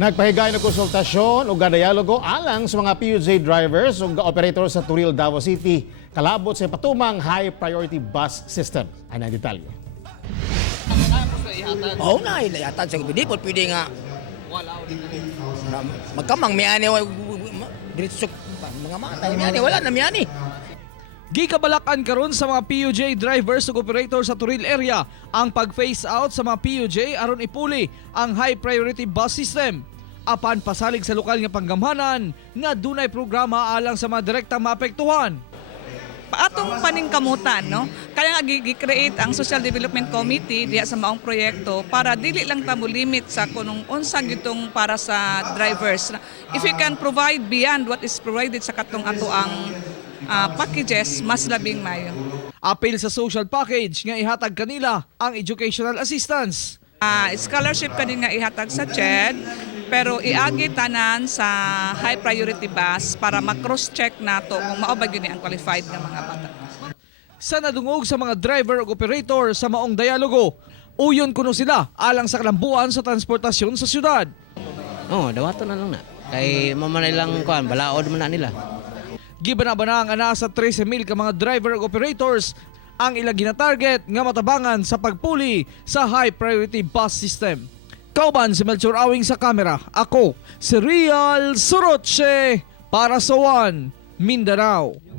Nagpahigay na konsultasyon o dialogo alang sa mga PUJ drivers o operators sa Turil, Davao City kalabot sa patumang high priority bus system. Ay na detalye. Oo na, ilayatan sa gabi. Di po pwede nga. Magkamang miyani. Diretso mga matay miyani. Wala na miyani. Gikabalakan karon sa mga PUJ drivers ug operators sa Turil area ang pag-phase out sa mga PUJ aron ipuli ang high priority bus system. Apan pasalig sa lokal nga panggamhanan nga dunay programa alang sa mga direktang maapektuhan. Atong paningkamutan, no? Kaya nga gi-create ang Social Development Committee diya sa maong proyekto para dili lang ta mo limit sa kunong unsa gitong para sa drivers. If we can provide beyond what is provided sa katong ato ang packages, mas labing mayo. Apil sa social package nga ihatag kanila ang educational assistance. Scholarship kanin nga ihatag sa CHED, pero iagi tanan sa high priority bus para ma-cross-check nato kung mao ba gyud ang qualified nga mga bata. Sa nadungog sa mga driver ug operator sa maong dialogo, uyon kuno sila alang sa kalambuan sa transportasyon sa syudad. Dawato na lang na. Kay mamanay lang kuan, balaod man na nila. Gibanabana ang ana sa 13,000 ka mga driver ug operators ang ilang gina-target nga matabangan sa pagpuli sa high priority bus system. Kauban si Melchor Awing sa kamera, ako si Real Soroche para sa One Mindanao.